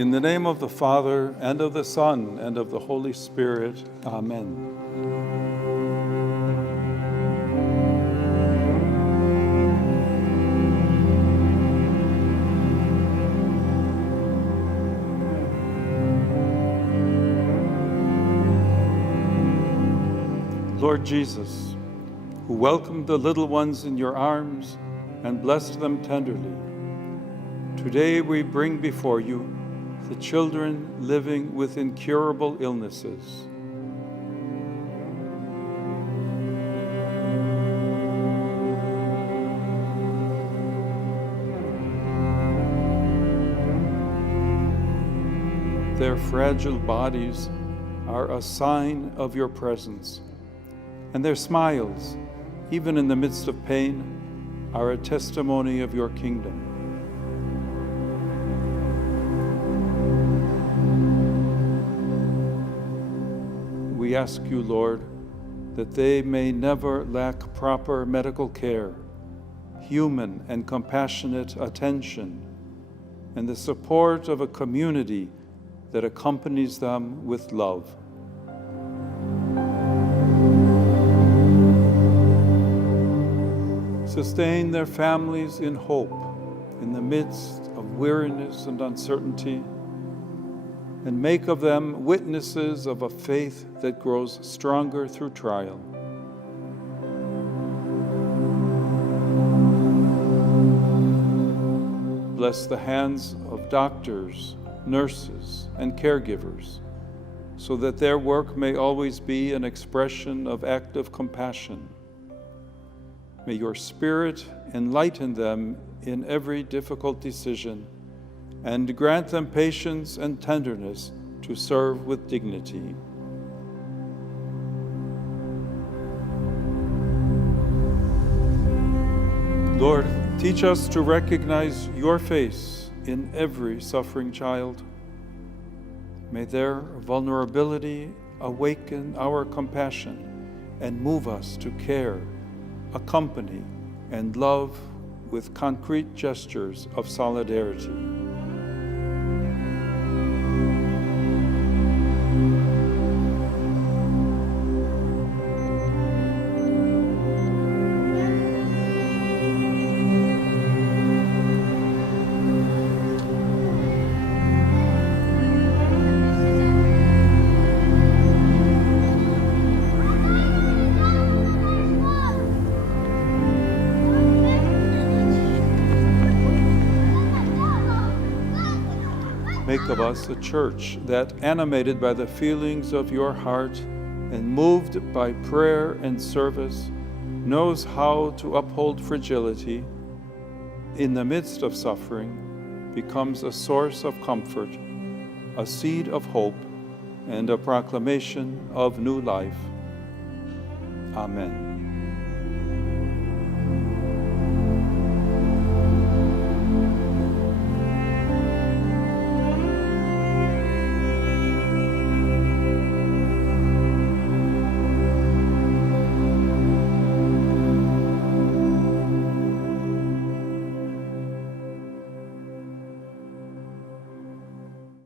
In the name of the Father, and of the Son, and of the Holy Spirit. Amen. Lord Jesus, who welcomed the little ones in your arms and blessed them tenderly, today we bring before you the children living with incurable illnesses. Their fragile bodies are a sign of your presence, and their smiles, even in the midst of pain, are a testimony of your kingdom. We ask you, Lord, that they may never lack proper medical care, human and compassionate attention, and the support of a community that accompanies them with love. Sustain their families in hope in the midst of weariness and uncertainty, and make of them witnesses of a faith that grows stronger through trial. Bless the hands of doctors, nurses, and caregivers, so that their work may always be an expression of active compassion. May your Spirit enlighten them in every difficult decision and grant them patience and tenderness to serve with dignity. Lord, teach us to recognize your face in every suffering child. May their vulnerability awaken our compassion and move us to care, accompany, and love with concrete gestures of solidarity. Make of us a church that, animated by the feelings of your heart and moved by prayer and service, knows how to uphold fragility in the midst of suffering, becomes a source of comfort, a seed of hope, and a proclamation of new life. Amen.